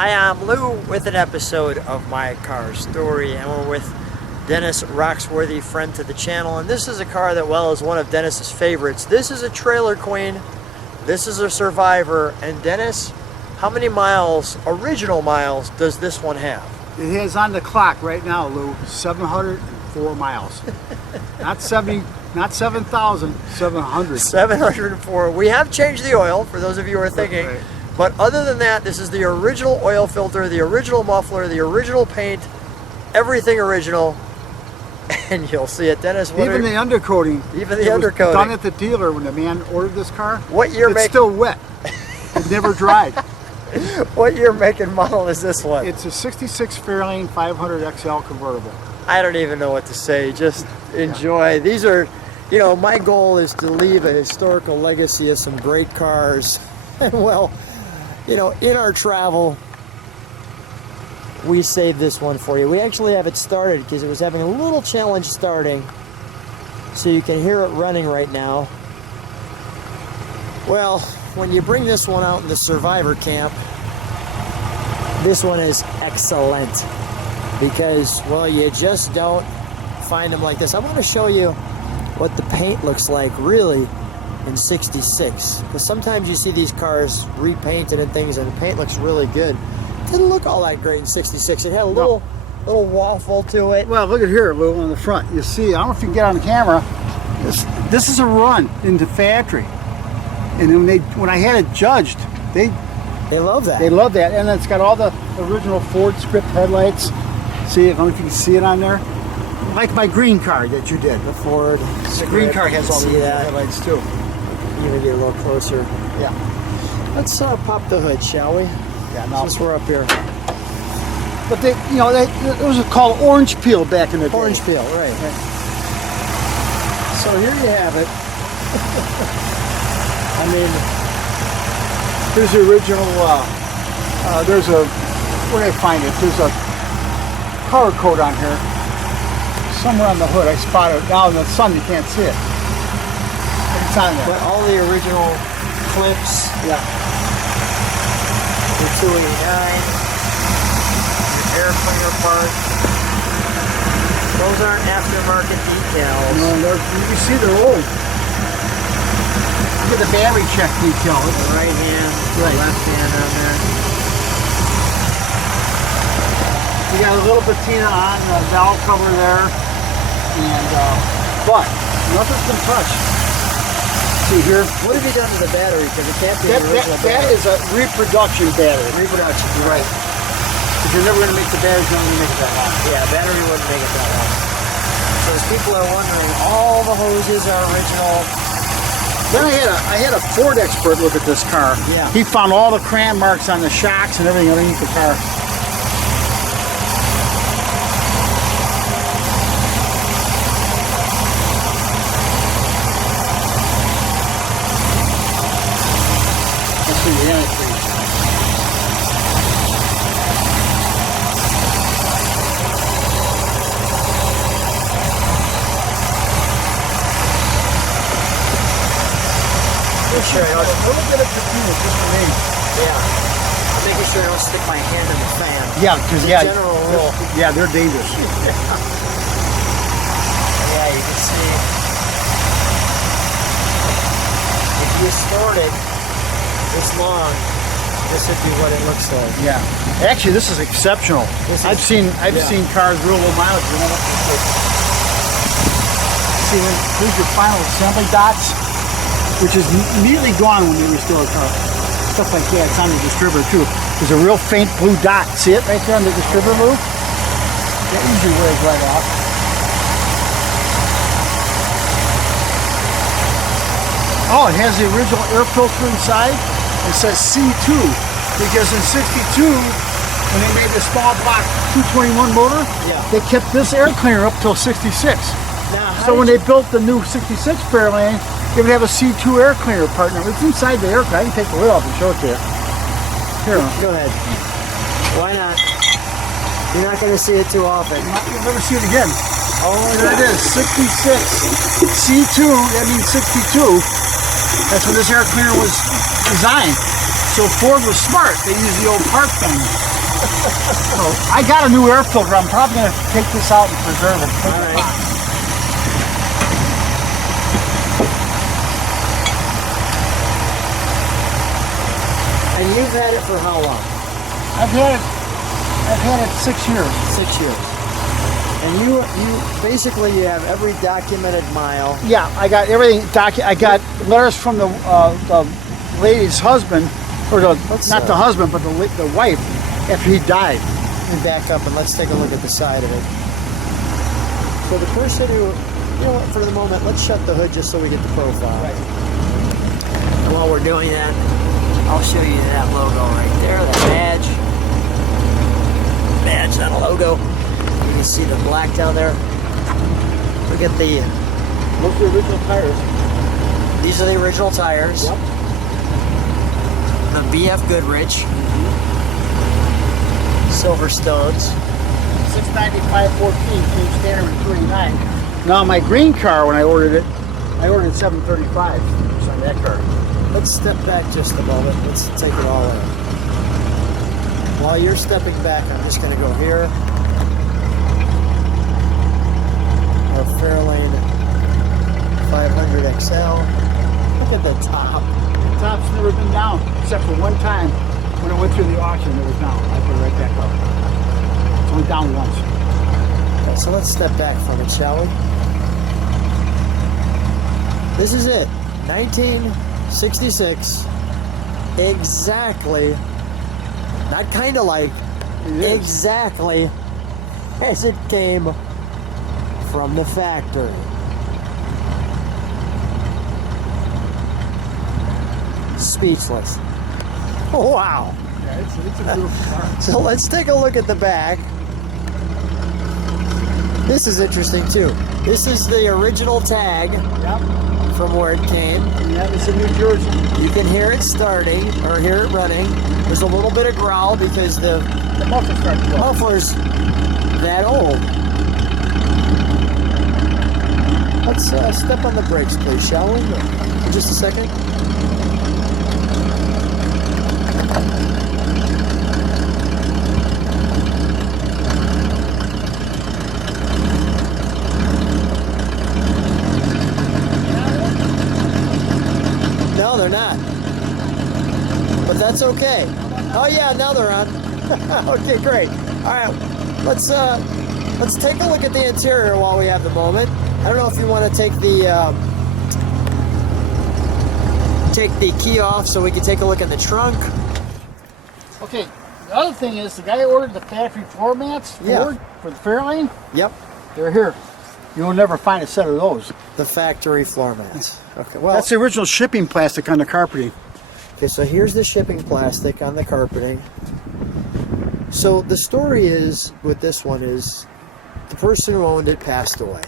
Hi, I'm Lou with an episode of My Car Story, and we're with Dennis Roxworthy, friend to the channel, and this is a car that, well, is one of Dennis's favorites. This is a trailer queen, this is a survivor, and Dennis, how many miles, original miles, does this one have? It is on the clock right now, Lou, 704 miles. Not 70, not 7,000, 700. 704. We have changed the oil, for those of you who are thinking. Right. But other than that, this is the original oil filter, the original muffler, the original paint, everything original. And you'll see it, Dennis. Even the undercoating. Even the undercoating. Done at the dealer when the man ordered this car. What year it's still wet. It never dried. What year, make, and model is this one? It's a 66 Fairlane 500XL Convertible. I don't even know what to say. Just enjoy. Yeah. These are, you know, my goal is to leave a historical legacy of some great cars. And well, you know, in our travel, we saved this one for you. We actually have it started because it was having a little challenge starting. So you can hear it running right now. Well, when you bring this one out in the survivor camp, this one is excellent because, well, you just don't find them like this. I want to show you what the paint looks like really in 66, because sometimes you see these cars repainted and things and the paint looks really good. Didn't look all that great in 66. It had a little waffle to it. Well, look at here, Lou, on the front. You see, I don't know if you can get on the camera, this is a run into factory. And when I had it judged, they love that. They love that. And it's got all the original Ford script headlights. See, I don't know if you can see it on there. Like my green car that you did. The Ford. The green car has all the headlights too. Even get a little closer. Yeah. Let's pop the hood, shall we? Yeah. No. Since we're up here. But they, you know, it was called orange peel back in the day. Orange peel, right. So here you have it. I mean, here's the original. There's a, where did I find it? There's a color code on here. Somewhere on the hood. I spotted it. Now in the sun you can't see it. It's on there. But all the original clips. Yeah. The 289. The air cleaner part. Those aren't aftermarket decals. No, you can see they're old. Look at the battery check decal. The right hand, left hand on there. You got a little patina on the valve cover there. And, but nothing's been touched. See here. What have you done to the battery? Because it can't be the original battery. That is a reproduction battery. Reproduction, you're right. Because you're never going to make the battery, you're going to make it that long. Yeah, battery wouldn't make it that long. So as people are wondering, all the hoses are original. Then I had a Ford expert look at this car. Yeah. He found all the crayon marks on the shocks and everything underneath the car. Let's see the antifreeze. Sure, a little bit of patina just for me. Yeah. I'm making sure I don't stick my hand in the fan. Yeah, because General rule. Yeah, they're dangerous. Yeah, you can see. If you stored it this long, this would be what it looks like. Yeah. Actually, this is exceptional. I've seen cars real low mileage. See, here's your final assembly dots, which is immediately gone when you restore a car. Stuff like that, it's on the distributor too. There's a real faint blue dot. See it right there on the distributor, Lou? That usually wears right off. Oh, it has the original air filter inside. It says C2, because in 62, when they made the small block 221 motor, they kept this air cleaner up till 66. Now, so when they built the new 66 Fairlane, they would have a C2 air cleaner partner. It's inside the air cleaner. I can take the lid off and show it to you. Here. Go ahead. Why not? You're not going to see it too often. You'll never see it again. Oh, there it is, 66. C2, that means 62. That's when this air cleaner was designed. So Ford was smart. They used the old park thing. So I got a new air filter. I'm probably going to take this out and preserve it. All right. And you've had it for how long? I've had it 6 years. 6 years. And you basically you have every documented mile. Yeah, I got everything. I got letters from the lady's husband, or the the husband, but the wife after he died. Let me back up and let's take a look at the side of it. So the person who, you know what, for the moment, let's shut the hood just so we get the profile. Right. And while we're doing that, I'll show you that logo right there, the badge. Badge, not a logo. You can see the black down there. Look at the... Those are the original tires. These are the original tires. Yep. The BF Goodrich. Silver Stones. 695 14 came standard with 289. Now my green car, when I ordered it 735. It's on that car. Let's step back just a moment. Let's take it all in. While you're stepping back, I'm just going to go here. Our Fairlane 500XL. Look at the top. The top's never been down, except for one time when I went through the auction. It was down. I put it right back up. It's only down once. Okay, so let's step back from it, shall we? This is it. 1966. Exactly. Not kind of like. Exactly as it came from the factory. Speechless. Wow. Yeah, it's a beautiful car. So let's take a look at the back. This is interesting too. This is the original tag Yep. from where it came. Yeah, it's in New Jersey. You can hear it starting or hear it running. There's a little bit of growl because the muffler starts to go. muffler's that old. Let's step on the brakes, please, shall we? In just a second. No, they're not. But that's okay. Oh yeah, now they're on. Okay, great. All right, let's take a look at the interior while we have the moment. I don't know if you want to take the key off so we can take a look in the trunk. Okay, the other thing is the guy ordered the factory floor mats Ford, for the Fairlane. Yep, They're here. You'll never find a set of those. the factory floor mats. Okay, well, That's the original shipping plastic on the carpeting. okay, so here's the shipping plastic on the carpeting. So the story is with this one is the person who owned it passed away,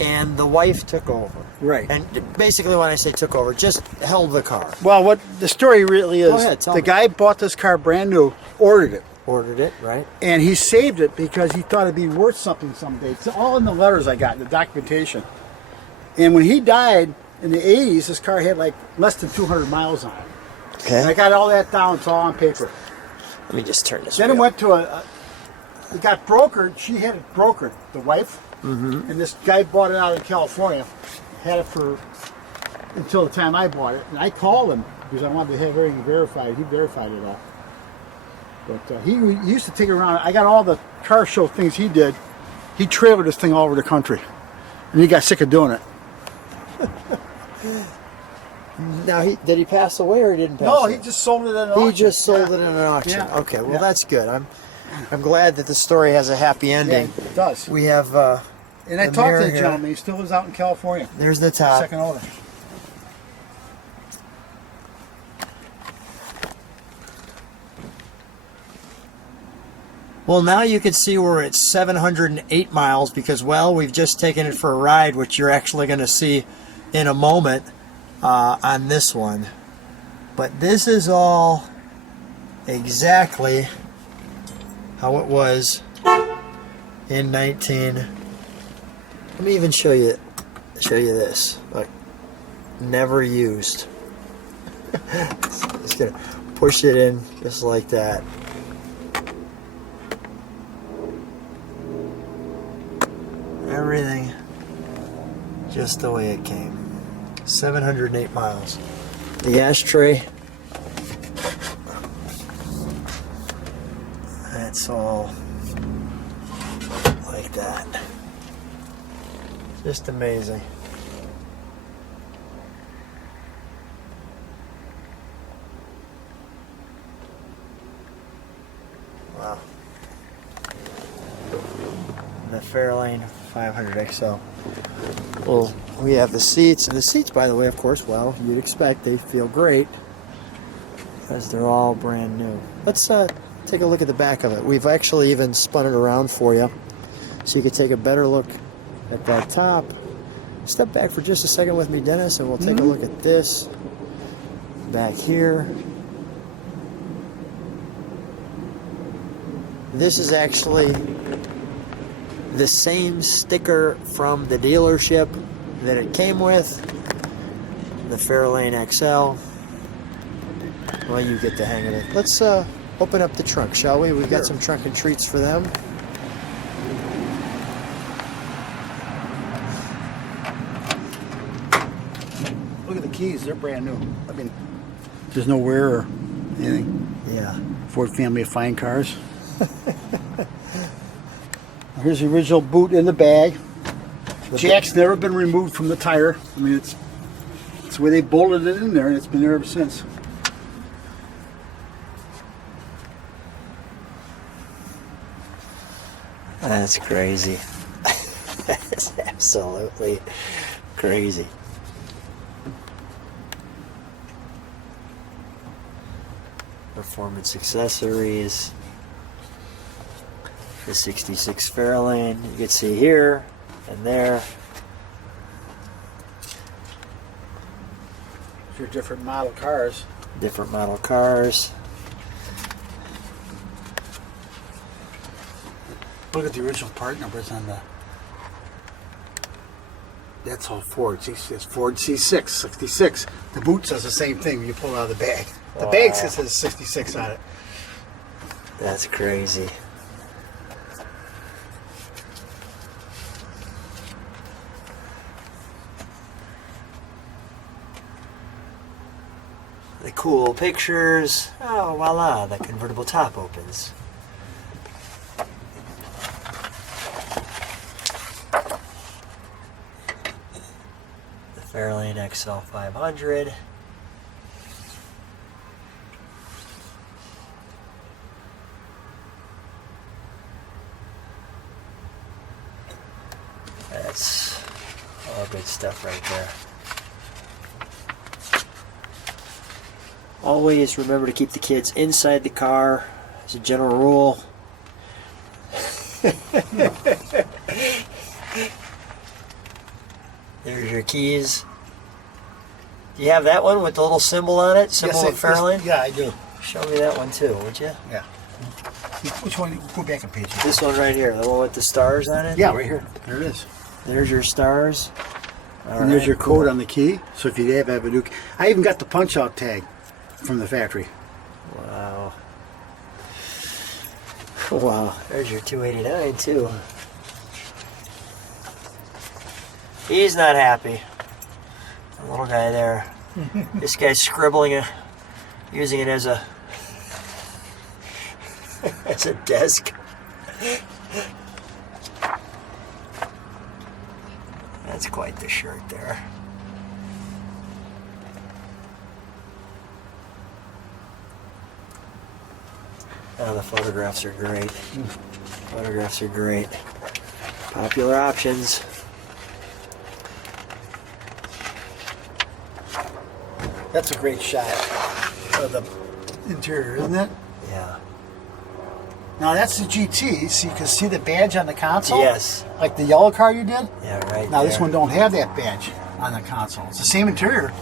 and the wife took over. Right. And basically, when I say took over, just held the car. Well, what the story really is, Go ahead, tell the me. guy bought this car brand new, ordered it, Ordered it, right? and he saved it because he thought it'd be worth something someday. It's all in the letters I got, the documentation. And when he died in the 80s, this car had like less than 200 miles on it. And I Okay. got all that down, it's all on paper. Let me just turn this. Then it wheel. went to it got brokered. She had it brokered, the wife. And this guy bought it out in California. Had it for until the time I bought it. And I called him because I wanted to have everything verified. He verified it all. But he used to take it around. I got all the car show things he did. He trailered this thing all over the country. And he got sick of doing it. Now, did he pass away or he didn't pass No, away? he just sold it at an auction. He just sold Yeah. it in an auction. Yeah. Okay, well Yeah. that's good. I'm glad that the story has a happy Yeah, ending. it does. We have And I the talked mirror to the here. gentleman. He still lives out in California. There's the top. Second owner. Well, now you can see we're at 708 miles because, well, we've just taken it for a ride, which you're actually going to see in a moment on this one. But this is all exactly how it was in 19. Let me even show you this. Look, never used. Just gonna push it in just like that. Everything just the way it came. 708 miles. The ashtray, that's all like that. Just amazing. Wow. The Fairlane 500XL. Well, we have the seats, and the seats, by the way, of course, well, you'd expect they feel great because they're all brand new. Let's take a look at the back of it. We've actually even spun it around for you so you can take a better look at that top. Step back for just a second with me, Dennis, and we'll take a look at this back here. This is actually the same sticker from the dealership that it came with, the Fairlane XL. Well, you get the hang of it. Let's open up the trunk, shall we? We've got some trunk and treats for them. Look at the keys, they're brand new. I mean, there's no wear or anything. Yeah. Ford family of fine cars. Here's the original boot in the bag. Jack's never been removed from the tire. I mean, it's the way they bolted it in there, and it's been there ever since. That's crazy. That's absolutely crazy. Performance accessories. The 66 Fairlane, you can see here and there. These are different model cars. Different model cars. Look at the original part numbers on the. That's all Ford. It's Ford C6, 66. The boot says the same thing when you pull it out of the bag. The bag says 66 on it. That's crazy. The cool pictures. Oh, voila, the convertible top opens. The Fairlane XL 500. That's all good stuff right there. Always remember to keep the kids inside the car as a general rule. There's your keys. Do you have that one with the little symbol on it? Symbol of Fairlane? Yeah, I do. Show me that one too, would you? Yeah. Which one? Go back a page. This one right here, the one with the stars on it? Yeah, right here. There it is. There's your stars. All And there's right, your cool. code on the key. So if you have a new, I even got the punch-out tag from the factory. Wow. Wow. There's your 289 too. He's not happy. The little guy there. This guy's scribbling, using it as a desk. That's quite the shirt there. Oh, the photographs are great. Photographs are great. Popular options. That's a great shot of the interior, isn't it? Yeah. Now that's the GT. So you can see the badge on the console. Yes. Like the yellow car you did. Yeah, right. Now this there. one don't have that badge on the console. It's the same interior.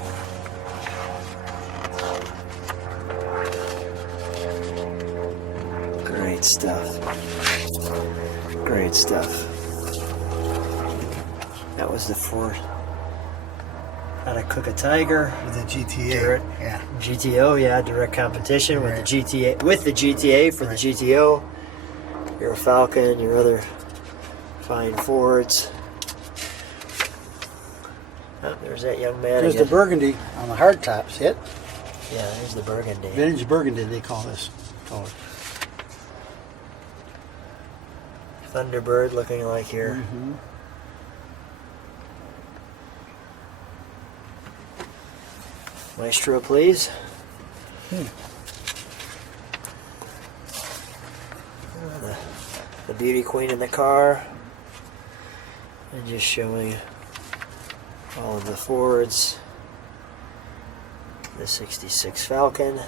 Great stuff. Great stuff. That was the Ford. How to Cook a Tiger. With the GTA. Yeah. GTO, yeah, direct competition with the GTA. With the GTA for the GTO. Your Falcon, your other fine Fords. Oh, there's that young man There's again. the Burgundy on the hard tops. Hit. Yeah, there's the Burgundy. Vintage Burgundy, they call this color. Thunderbird looking like here. Mm-hmm. Maestro, please. The beauty queen in the car. And just showing all of the Fords. The 66 Falcon.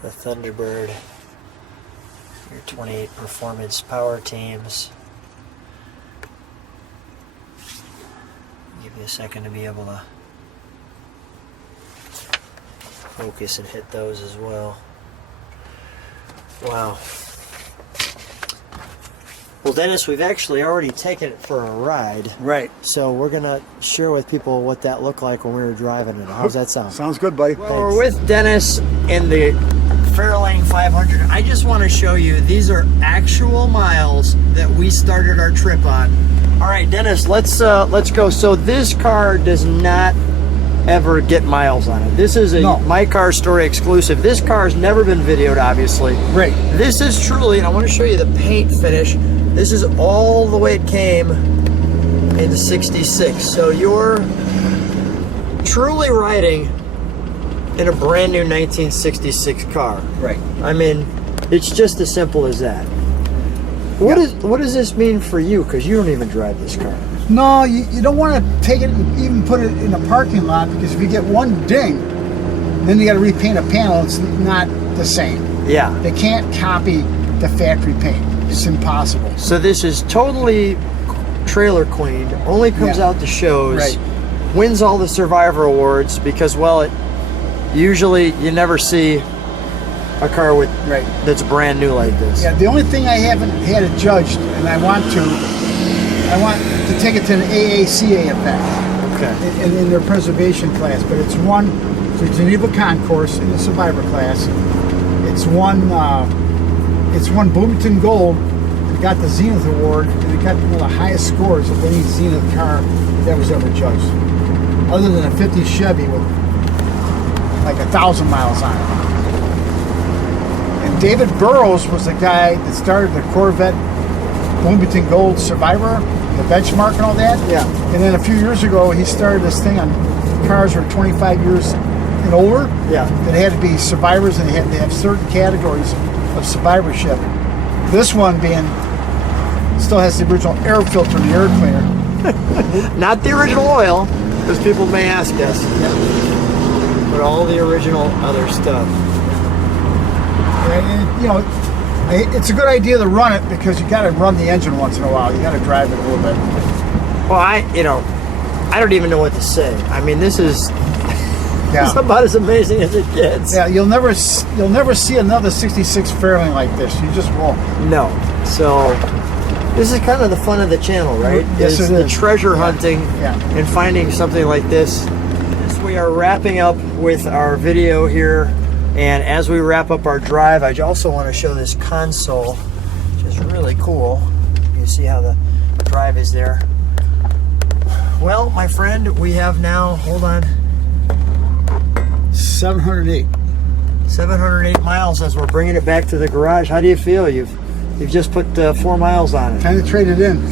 The Thunderbird. Your 28 Performance Power Teams. Give you a second to be able to focus and hit those as well. Wow. Well, Dennis, we've actually already taken it for a ride. Right. So we're going to share with people what that looked like when we were driving it. How's that sound? Sounds good, buddy. Well, we're with Dennis in the Fairlane 500. I just want to show you, these are actual miles that we started our trip on. All right, Dennis, let's go. So this car does not ever get miles on it. This is a My Car Story exclusive. This car has never been videoed, obviously. Right. This is truly, and I want to show you the paint finish. This is all the way it came in '66. So you're truly riding in a brand new 1966 car. Right. I mean, it's just as simple as that. What does this mean for you? Because you don't even drive this car. No, you don't want to take it and even put it in a parking lot, because if you get one ding, then you got to repaint a panel. It's not the same. Yeah. They can't copy the factory paint. It's impossible. So this is totally trailer cleaned, only comes out to shows, Right. wins all the Survivor Awards because, well, it usually you never see a car with that's brand new like this. Yeah, the only thing I haven't had it judged, and I want to take it to an AACA effect. Okay. In their preservation class, but it's won the Geneva Concourse in the Survivor class. It's won Bloomington Gold. It got the Zenith Award, and it got one of the highest scores of any Zenith car that was ever judged, other than a '50 Chevy with like 1,000 miles on it. And David Burrows was the guy that started the Corvette Bloomington Gold Survivor, the benchmark and all that. Yeah. And then a few years ago, he started this thing on cars that are 25 years and older. Yeah. That had to be survivors, and they had to have certain categories of survivorship. This one still has the original air filter in the air cleaner. Not the original oil, because people may ask us. But all the original other stuff. And, you know, it's a good idea to run it, because you got to run the engine once in a while. You got to drive it a little bit. Well, I don't even know what to say. I mean, this is it's about as amazing as it gets. Yeah, you'll never see another '66 Fairlane like this. You just won't. No. So this is kind of the fun of the channel, right? Yes, it's it the is. treasure hunting Yeah. and finding something like this. We are wrapping up with our video here, and as we wrap up our drive, I also want to show this console, which is really cool. You see how the drive is there. Well, my friend, we have now, hold on, 708. 708 miles as we're bringing it back to the garage. How do you feel? You've just put 4 miles on it. Kind of traded in.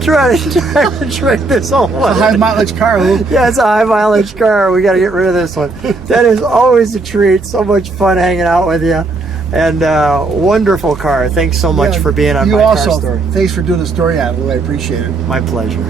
Try to trade this whole one. It's a high mileage car, Lou. Yeah, it's a high mileage car. We got to get rid of this one. That is always a treat. So much fun hanging out with you. And wonderful car. Thanks so much for being on My Car Story. Thanks for doing the story on it, Lou. I appreciate it. My pleasure.